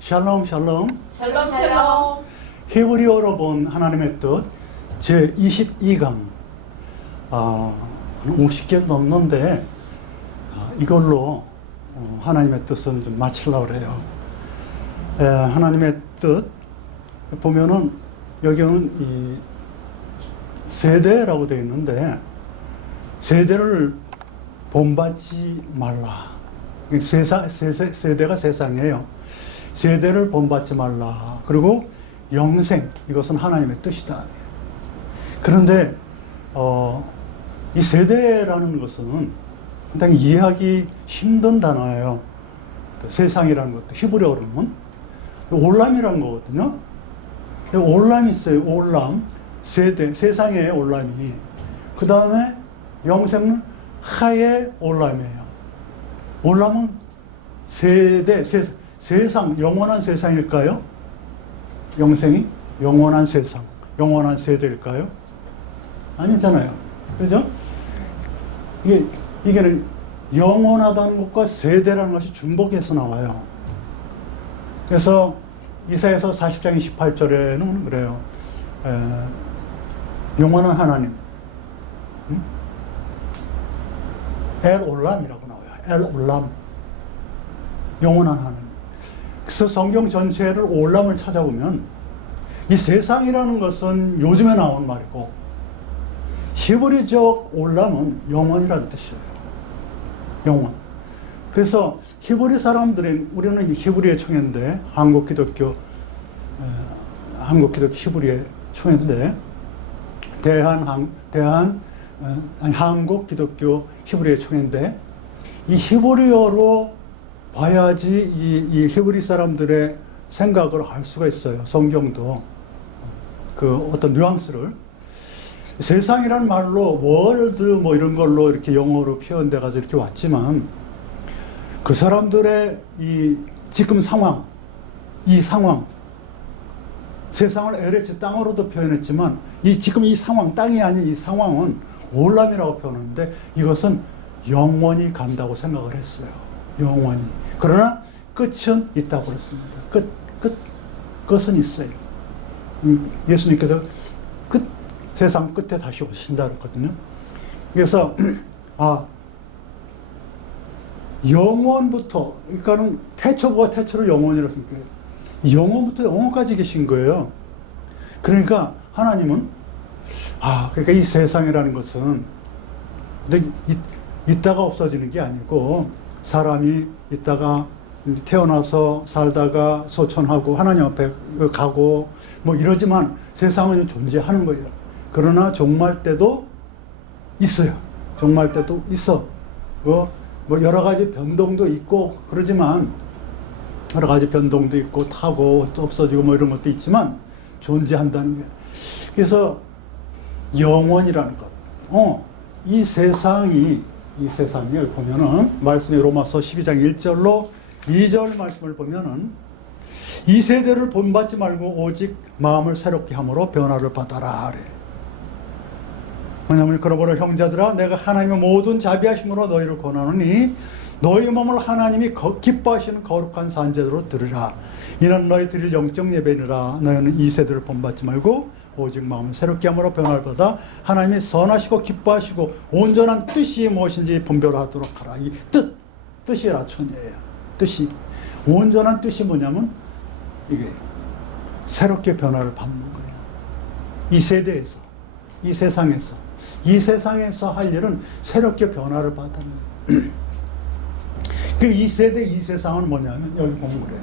샬롬 샬롬. 샬롬 샬롬. 히브리어로 본 하나님의 뜻 제22강 50개 넘는데 이걸로 하나님의 뜻을 좀 마치려고 해요. 하나님의 뜻 보면은 여기는 이 세대라고 되어 있는데 세대를 본받지 말라. 세대가 세상이에요. 세대를 본받지 말라. 그리고 영생, 이것은 하나님의 뜻이다. 그런데 이 세대라는 것은 상당히 이해하기 힘든 단어예요. 세상이라는 것도 히브리어로는 올람이라는 거거든요. 올람이 있어요. 올람, 세대, 세상의 올람이. 그 다음에 영생은 하의 올람이에요. 올람은 세대, 세상, 영원한 세상일까요? 영생이 영원한 세상, 영원한 세대일까요? 아니잖아요. 그죠? 이게 영원하다는 것과 세대라는 것이 중복해서 나와요. 그래서 이사야서 40장 28절에는 그래요. 영원한 하나님, 엘 올람이라고 나와요. 엘 올람, 영원한 하나님. 그래서 성경 전체를 올람을 찾아보면 이 세상이라는 것은 요즘에 나온 말이고 히브리적 올람은 영원이라는 뜻이에요. 영원. 그래서 히브리 사람들은, 우리는 히브리의 총회인데 한국기독교 히브리의 총회인데 한국기독교 히브리의 총회인데 이 히브리어로 봐야지 이 히브리 사람들의 생각을 알 수가 있어요. 성경도 그 어떤 뉘앙스를. 세상이란 말로 월드 뭐 이런 걸로 이렇게 영어로 표현돼 가지고 이렇게 왔지만 그 사람들의 이 지금 상황, 이 상황, 세상을 에레츠 땅으로도 표현했지만 지금 이 상황, 땅이 아닌 이 상황은 올람이라고 표현하는데 이것은 영원히 간다고 생각을 했어요. 영원히. 그러나 끝은 있다고 그랬습니다. 끝은 있어요. 예수님께서 세상 끝에 다시 오신다 그랬거든요. 그래서 영원부터, 그러니까는 태초부가 태초를 영원이라고 했으니까 영원부터 영원까지 계신 거예요. 그러니까 하나님은 그러니까 이 세상이라는 것은 있다가 없어지는 게 아니고 사람이 있다가 태어나서 살다가 소천하고 하나님 앞에 가고 뭐 이러지만 세상은 존재하는 거예요. 그러나 종말 때도 있어요. 종말 때도 있어. 뭐 여러 가지 변동도 있고 그러지만 여러 가지 변동도 있고 타고 또 없어지고 뭐 이런 것도 있지만 존재한다는 게. 그래서 영원이라는 것. 이 세상이 보면은 말씀이 로마서 12장 1절로 2절 말씀을 보면은 이 세대를 본받지 말고 오직 마음을 새롭게 함으로 변화를 받아라. 그래. 왜냐하면 그러므로 형제들아 내가 하나님의 모든 자비하심으로 너희를 권하노니 너희 몸을 하나님이 기뻐하시는 거룩한 산제대로 드리라. 이는 너희 드릴 영적 예배니라. 너희는 이 세대를 본받지 말고 오직 마음을 새롭게 함으로 변화를 받아 하나님이 선하시고 기뻐하시고 온전한 뜻이 무엇인지 분별하도록 하라. 이 뜻이 라촌이에요. 뜻이. 온전한 뜻이 뭐냐면 이게 새롭게 변화를 받는 거예요. 이 세대에서, 이 세상에서 할 일은 새롭게 변화를 받는 거예요. 이 세대, 이 세상은 뭐냐면 여기 보면 그래요.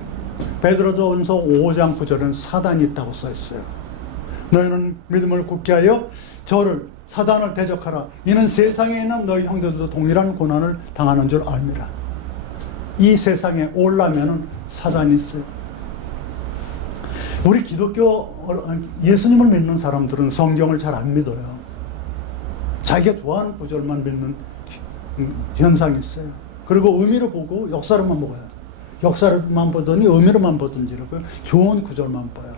베드로전서 5장 9절에는 사단이 있다고 써 있어요. 너희는 믿음을 굳게 하여 저를, 사단을 대적하라. 이는 세상에 있는 너희 형제들도 동일한 고난을 당하는 줄 알미라. 이 세상에 오려면은 사단이 있어요. 우리 예수님을 믿는 사람들은 성경을 잘 안 믿어요. 자기가 좋아하는 구절만 믿는 현상이 있어요. 그리고 의미를 보고 역사로만 보아요. 역사로만 보더니 의미로만 보든지라고요. 좋은 구절만 봐요.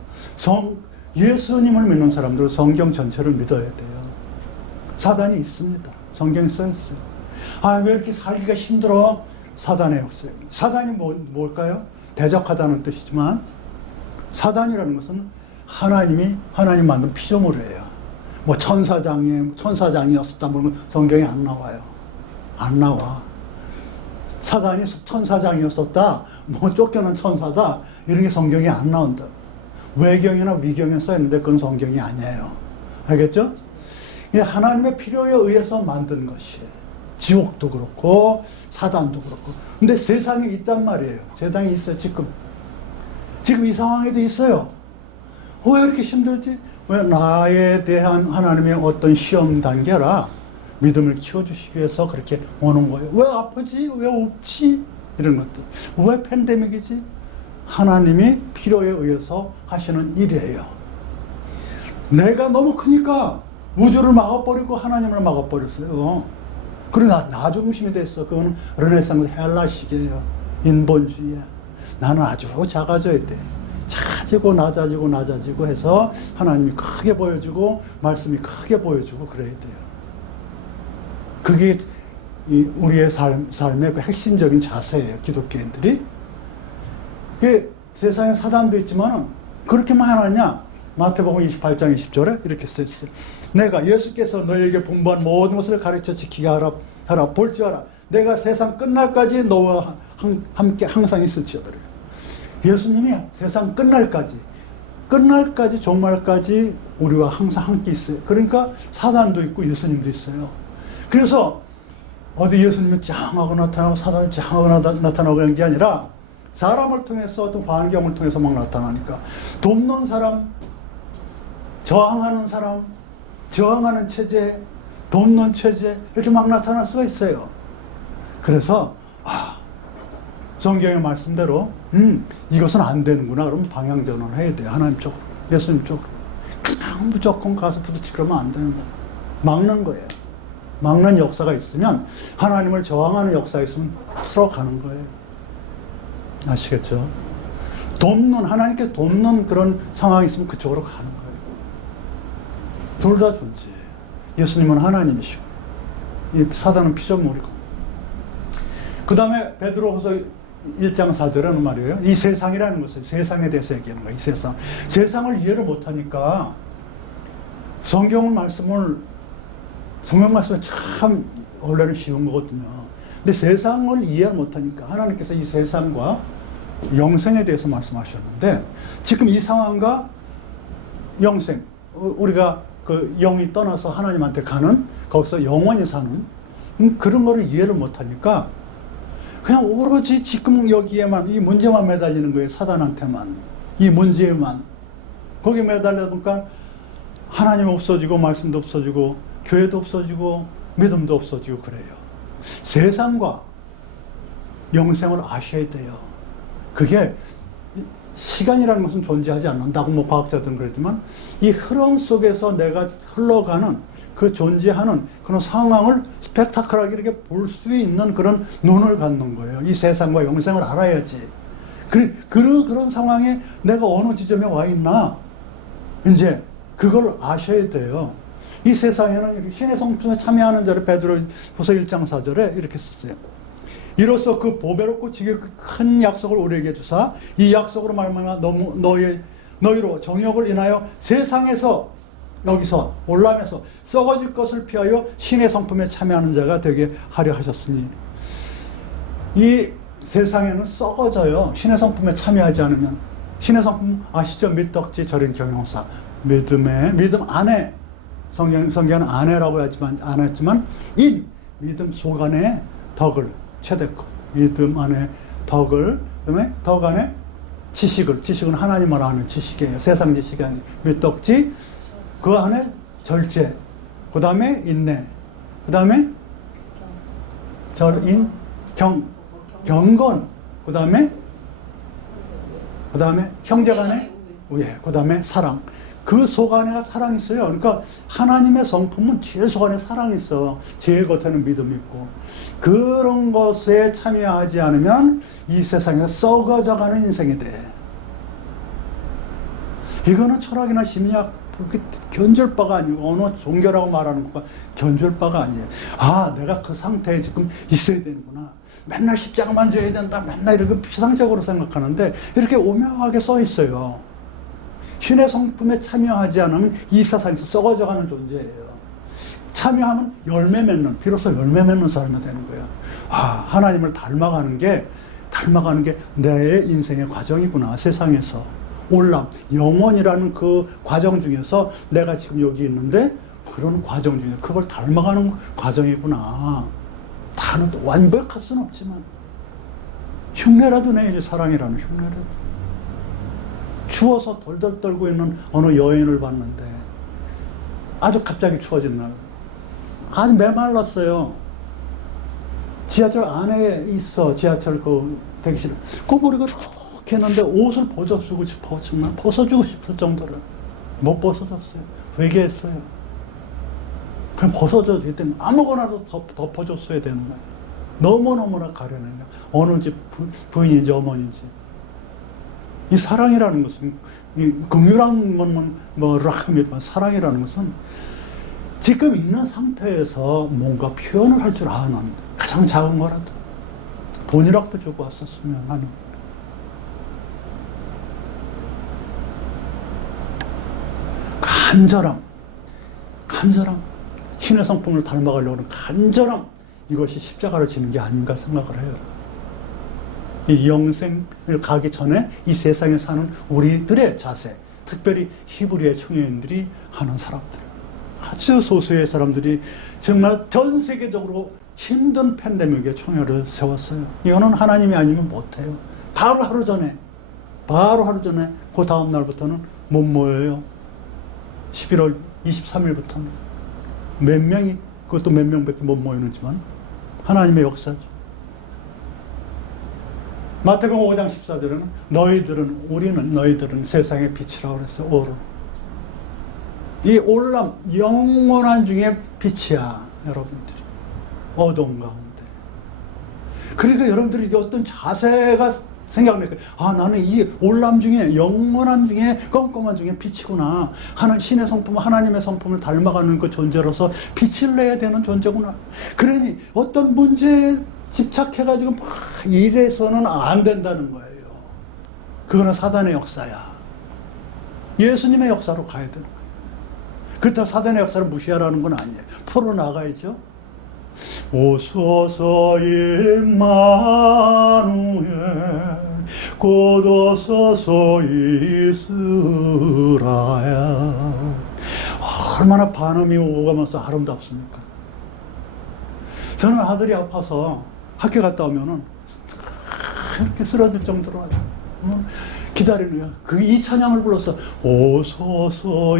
예수님을 믿는 사람들은 성경 전체를 믿어야 돼요. 사단이 있습니다. 성경에 써있어요. 왜 이렇게 살기가 힘들어? 사단의 역사예요. 사단이 뭘까요? 대적하다는 뜻이지만 사단이라는 것은 하나님 만든 피조물이에요. 뭐 천사장이었었다 뭐 성경에 안 나와요. 안 나와. 사단이 천사장이었었다, 뭐 쫓겨난 천사다, 이런 게 성경에 안 나온다. 외경이나 위경에 써있는데 그건 성경이 아니에요. 알겠죠? 하나님의 필요에 의해서 만든 것이에요. 지옥도 그렇고 사단도 그렇고. 근데 세상에 있단 말이에요. 세상에 있어요. 지금 이 상황에도 있어요. 왜 이렇게 힘들지? 왜? 나에 대한 하나님의 어떤 시험 단계라 믿음을 키워주시기 위해서 그렇게 오는 거예요. 왜 아프지? 왜 없지? 이런 것들. 왜 팬데믹이지? 하나님이 필요에 의해서 하시는 일이에요. 내가 너무 크니까 우주를 막아버리고 하나님을 막아버렸어요. 그리고 나 중심이 됐어. 그건 르네상스 헬라식이에요. 인본주의야. 나는 아주 작아져야 돼. 작아지고 낮아지고 해서 하나님이 크게 보여주고 말씀이 크게 보여주고 그래야 돼요. 그게 우리의 삶의 그 핵심적인 자세예요. 기독교인들이. 세상에 사단도 있지만 그렇게만 하느냐? 마태복음 28장 20절에 이렇게 써있어요. 내가 예수께서 너에게 분부한 모든 것을 가르쳐 지키게 하라. 볼지어라. 내가 세상 끝날까지 너와 함께 항상 있을지어다. 예수님이 세상 끝날까지 종말까지 우리와 항상 함께 있어요. 그러니까 사단도 있고 예수님도 있어요. 그래서 어디 예수님이 짱하고 나타나고 사단이 짱하고 나타나고 그런 게 아니라 사람을 통해서 어떤 환경을 통해서 막 나타나니까 돕는 사람, 저항하는 사람, 저항하는 체제, 돕는 체제 이렇게 막 나타날 수가 있어요. 그래서 성경의 말씀대로 이것은 안 되는구나. 그러면 방향 전환을 해야 돼요. 하나님 쪽으로, 예수님 쪽으로. 그냥 무조건 가서 부딪히려면 안 되는 거예요. 막는 거예요. 막는 역사가 있으면, 하나님을 저항하는 역사가 있으면 틀어가는 거예요. 아시겠죠? 하나님께 돕는 그런 상황이 있으면 그쪽으로 가는 거예요. 둘 다 존재해요. 예수님은 하나님이시고 사단은 피조물이고. 그 다음에 베드로후서 1장 4절에는 말이에요. 이 세상이라는 것을, 세상에 대해서 얘기하는 거예요. 이 세상을 이해를 못하니까 성경 말씀이 참 원래는 쉬운 거거든요. 근데 세상을 이해 못하니까 하나님께서 이 세상과 영생에 대해서 말씀하셨는데, 지금 이 상황과 영생, 우리가 그 영이 떠나서 하나님한테 가는, 거기서 영원히 사는 그런 거를 이해를 못하니까 그냥 오로지 지금 여기에만, 이 문제만 매달리는 거예요. 사단한테만, 이 문제에만. 거기에 매달리다 보니까 하나님 없어지고 말씀도 없어지고 교회도 없어지고 믿음도 없어지고 그래요. 세상과 영생을 아셔야 돼요. 그게 시간이라는 것은 존재하지 않는다고 뭐 과학자들은 그랬지만, 이 흐름 속에서 내가 흘러가는 그 존재하는 그런 상황을 스펙타클하게 이렇게 볼 수 있는 그런 눈을 갖는 거예요. 이 세상과 영생을 알아야지. 그런 상황에 내가 어느 지점에 와 있나, 이제 그걸 아셔야 돼요. 이 세상에는 신의 성품에 참여하는 자를 베드로후서 1장 4절에 이렇게 썼어요. 이로써 그 보배롭고 지극히 큰 약속을 우리에게 주사, 이 약속으로 말미암아 너희로 정욕을 인하여 세상에서, 여기서 올라면서 썩어질 것을 피하여 신의 성품에 참여하는 자가 되게 하려 하셨으니. 이 세상에는 썩어져요. 신의 성품에 참여하지 않으면. 신의 성품 아시죠? 밑덕지 절인 경영사. 믿음 안에, 성경은 안에라고 안 했지만 믿음 속 안에 덕을 채댔고, 믿음 안에 덕을, 그다음에 덕 안에 지식은 하나님을 아는 지식이에요. 세상 지식이 아니에요. 밑덕지, 그 안에 절제, 그 다음에 인내, 그 다음에 경건, 그 다음에 형제 간의 우애, 그 다음에 사랑. 그 속 안에 사랑이 있어요. 그러니까 하나님의 성품은 제일 속 안에 사랑이 있어. 제일 겉에는 믿음이 있고. 그런 것에 참여하지 않으면 이 세상에서 썩어져가는 인생이 돼. 이거는 철학이나 심리학 그렇게 견줄 바가 아니고 어느 종교라고 말하는 것과 견줄 바가 아니에요. 아, 내가 그 상태에 지금 있어야 되는구나. 맨날 십자가만 져야 된다. 맨날 이렇게 피상적으로 생각하는데 이렇게 오묘하게 써 있어요. 신의 성품에 참여하지 않으면 이 세상에서 썩어져가는 존재예요. 참여하면 열매 맺는, 비로소 열매 맺는 사람이 되는 거예요. 아, 하나님을 닮아가는 게 내 인생의 과정이구나. 세상에서 올람, 영원이라는 그 과정 중에서 내가 지금 여기 있는데 그런 과정 중에 그걸 닮아가는 과정이구나. 다는 완벽할 수는 없지만 흉내라도 내야지. 사랑이라는 흉내라도. 추워서 덜덜 떨고 있는 어느 여인을 봤는데 아주 갑자기 추워진 날 아주 메말랐어요. 지하철 안에 있어. 지하철 그 대기실. 그 머리가 이렇게 했는데 옷을 벗어주고 싶어. 정말 벗어주고 싶을 정도로 못 벗어줬어요. 회개했어요. 그냥 벗어줘도 됐더니 아무거나도 덮어줬어야 되는 거예요. 너무너무나 가려내는 거예요. 어느 집 부인인지 어머니인지. 이 사랑이라는 것은, 이 긍휼한 것만 뭐라 합니다만, 사랑이라는 것은 지금 있는 상태에서 뭔가 표현을 할 줄 아는 가장 작은 거라도 돈이라도 주고 왔었으면 하는 간절함, 신의 성품을 닮아가려고 하는 간절함, 이것이 십자가를 지는 게 아닌가 생각을 해요. 이 영생을 가기 전에 이 세상에 사는 우리들의 자세, 특별히 히브리의 청년들이 하는 사람들, 아주 소수의 사람들이 정말 전 세계적으로 힘든 팬데믹에 총회를 세웠어요. 이거는 하나님이 아니면 못해요. 바로 하루 전에 그 다음 날부터는 못 모여요. 11월 23일부터는 몇 명이, 그것도 몇 명밖에 못 모이는지만 하나님의 역사죠. 마태복음 5장 14절에는 너희들은 세상의 빛이라고 그랬어요. 오로. 이 올람, 영원한 중에 빛이야, 여러분들이. 어두운 가운데. 그러니까 여러분들이 어떤 자세가 생각날 거예요. 아, 나는 이 올람 중에, 영원한 중에, 껌껌한 중에 빛이구나. 신의 성품, 하나님의 성품을 닮아가는 그 존재로서 빛을 내야 되는 존재구나. 그러니 어떤 문제에 집착해가지고 막 이래서는 안 된다는 거예요. 그거는 사단의 역사야. 예수님의 역사로 가야 되는 거예요. 그렇다고 사단의 역사를 무시하라는 건 아니에요. 풀어나가야죠. 오소서 임마누엘 곧 오소서 이스라엘. 얼마나 반음이 오가면서 아름답습니까? 저는 아들이 아파서 학교 갔다 오면은 이렇게 쓰러질 정도로 기다리는 거야. 이 찬양을 불러서 오소서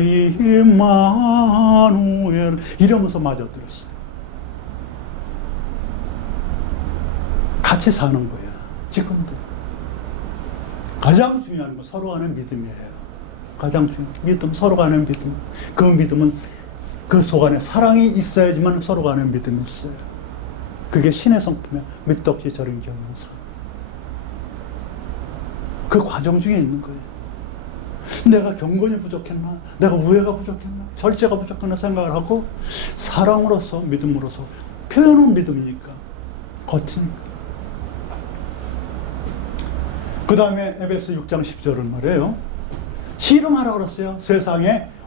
임마누엘 이러면서 맞아 들었어요. 같이 사는 거야. 지금도. 가장 중요한 건 서로 간의 믿음이에요. 가장 중요한 믿음, 서로 간의 믿음. 그 믿음은 그 속 안에 사랑이 있어야지만 서로 간의 믿음이 있어요. 그게 신의 성품이야. 밑덕지 저린 경영사. 그 과정 중에 있는 거예요. 내가 경건이 부족했나? 내가 우애가 부족했나? 절제가 부족했나 생각을 하고 사랑으로서 믿음으로서 표현은 믿음이니까 거치니까. 그 다음에 에베소 6장 10절은 말이에요. 씨름하라 그랬어요.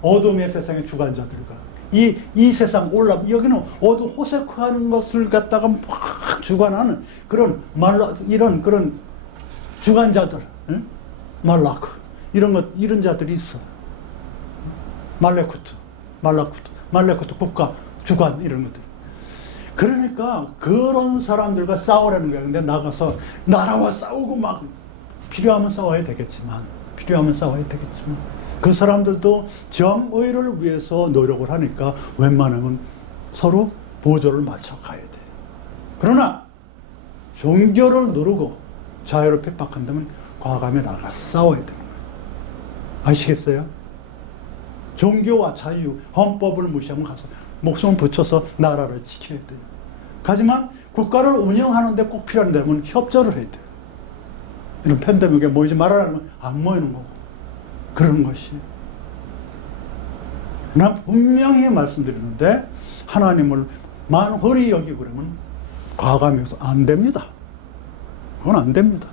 어둠의 세상의 주관자들과. 이 세상 올라, 여기는 어두 호색화하는 것을 갖다가 막 주관하는 그런 그런 주관자들, 응? 말라크. 이런 자들이 있어. 말레쿠트, 국가, 주관, 이런 것들. 그러니까 그런 사람들과 싸우라는 거야. 근데 나가서 나라와 싸우고 막 필요하면 싸워야 되겠지만 그 사람들도 정의를 위해서 노력을 하니까 웬만하면 서로 보조를 맞춰 가야 돼. 그러나 종교를 누르고 자유를 핍박한다면 과감히 나가 싸워야 돼. 아시겠어요? 종교와 자유, 헌법을 무시하면 가서 목숨을 붙여서 나라를 지켜야 돼요. 하지만 국가를 운영하는데 꼭 필요한 데면 협조를 해야 돼요. 이런 팬데믹에 모이지 말아라는 건 안 모이는 거고. 그런 것이. 난 분명히 말씀드리는데 하나님을 만홀히 여기고 그러면 과감해서 안 됩니다. 그건 안 됩니다.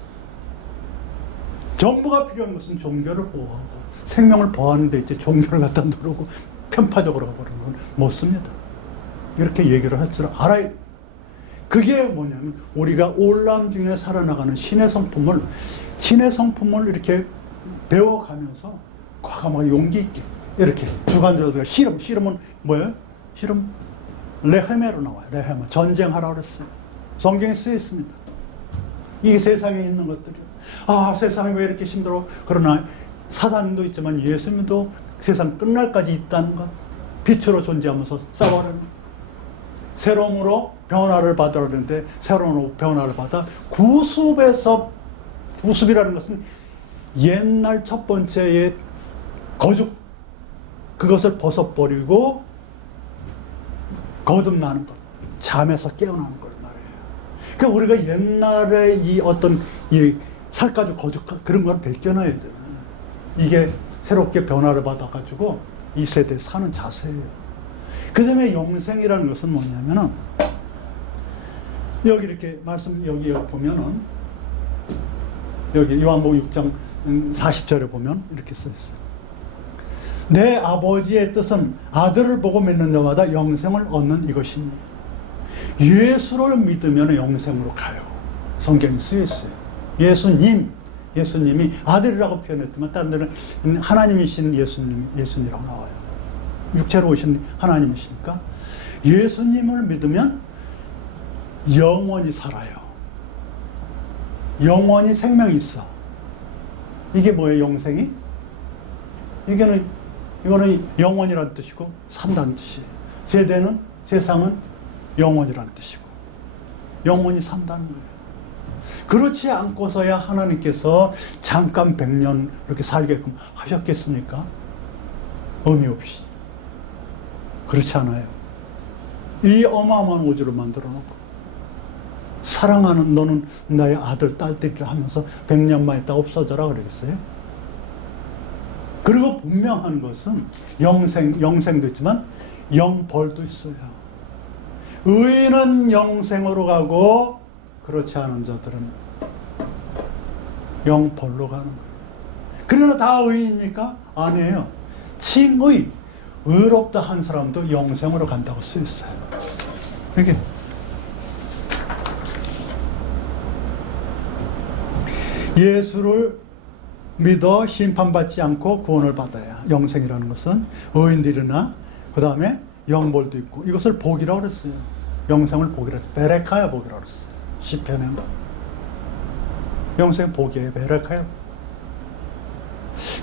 정부가 필요한 것은 종교를 보호하고 생명을 보호하는 데 있지 종교를 갖다 누르고 편파적으로 가버리는 건 못 씁니다. 이렇게 얘기를 할 줄 알아야 돼요. 그게 뭐냐면 우리가 올람 중에 살아나가는 신의 성품을 이렇게 배워가면서 과감하게 용기 있게 이렇게 주관적으로 씨름은 뭐예요? 씨름 레헤메로 나와요. 레헤메 전쟁하라고 그랬어요. 성경에 쓰여 있습니다. 이게 세상에 있는 것들이요. 아, 세상이 왜 이렇게 힘들어? 그러나 사단도 있지만 예수님도 세상 끝날까지 있다는 것, 빛으로 존재하면서 싸워하는 새로움으로 변화를 받으려는데 새로운 변화를 받아 구습이라는 것은 옛날 첫 번째의 거죽 그것을 벗어버리고 거듭나는 것, 잠에서 깨어나는 걸 말해요. 그러니까 우리가 옛날에 이 어떤 이 살까지 거죽 그런 걸 벗겨놔야 돼요. 이게 새롭게 변화를 받아가지고 이 세대에 사는 자세예요. 그 다음에 영생이라는 것은 뭐냐면은 여기 이렇게 여기 보면은 여기 요한복음 6장 40절에 보면 이렇게 써 있어요. 내 아버지의 뜻은 아들을 보고 믿는 자마다 영생을 얻는 이것이니 예수를 믿으면 영생으로 가요. 성경에 쓰여 있어요. 예수님이 아들이라고 표현했지만 다른 데는 하나님이신 예수님이라고 나와요. 육체로 오신 하나님이시니까 예수님을 믿으면 영원히 살아요. 영원히 생명이 있어. 이게 뭐예요? 영생이? 이거는 영원이라는 뜻이고 산다는 뜻이에요. 세상은 영원이라는 뜻이고 영원히 산다는 거예요. 그렇지 않고서야 하나님께서 잠깐 100년 이렇게 살게끔 하셨겠습니까? 의미 없이. 그렇지 않아요. 이 어마어마한 우주를 만들어 놓고 사랑하는 너는 나의 아들, 딸들이라 하면서 100년 만에 다 없어져라 그러겠어요? 그리고 분명한 것은 영생도 있지만 영벌도 있어요. 의인은 영생으로 가고 그렇지 않은 자들은 영벌로 가는 거예요. 그러나 다 의인입니까? 아니에요. 의롭다 한 사람도 영생으로 간다고 쓰여 있어요. 이게 예수를 믿어 심판받지 않고 구원을 받아야 영생이라는 것은 의인들이나 그 다음에 영벌도 있고 이것을 복이라고 그랬어요. 영생을 복이라고 했어요. 베레카야 복이라고 그랬어요. 시편에는 영생 복이에요. 베레카야.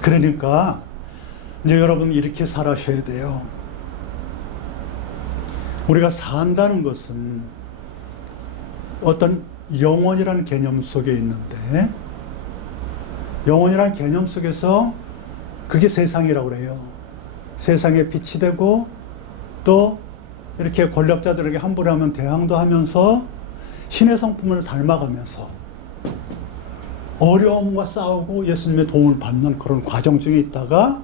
그러니까 이제 여러분 이렇게 살아셔야 돼요. 우리가 산다는 것은 어떤 영원이라는 개념 속에 있는데 영원이라는 개념 속에서 그게 세상이라고 그래요. 세상에 빛이 되고 또 이렇게 권력자들에게 함부로 하면 대항도 하면서 신의 성품을 닮아가면서 어려움과 싸우고 예수님의 도움을 받는 그런 과정 중에 있다가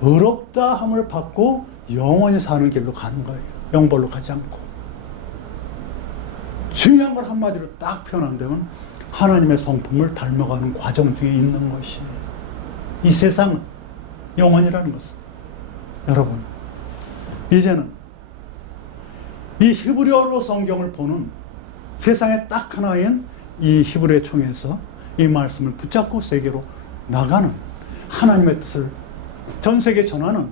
의롭다 함을 받고 영원히 사는 길로 가는 거예요. 영벌로 가지 않고. 중요한 걸 한마디로 딱 표현한다면 하나님의 성품을 닮아가는 과정 중에 있는 것이 이 세상은 영원이라는 것은 여러분 이제는 이 히브리어로 성경을 보는 세상에 딱 하나인 이 히브리어 총에서 이 말씀을 붙잡고 세계로 나가는 하나님의 뜻을 전 세계에 전하는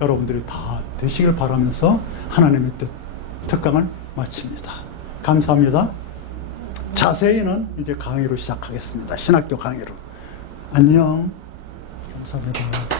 여러분들이 다 되시길 바라면서 하나님의 뜻 특강을 마칩니다. 감사합니다. 자세히는 이제 강의로 시작하겠습니다. 신학교 강의로. 안녕. 감사합니다.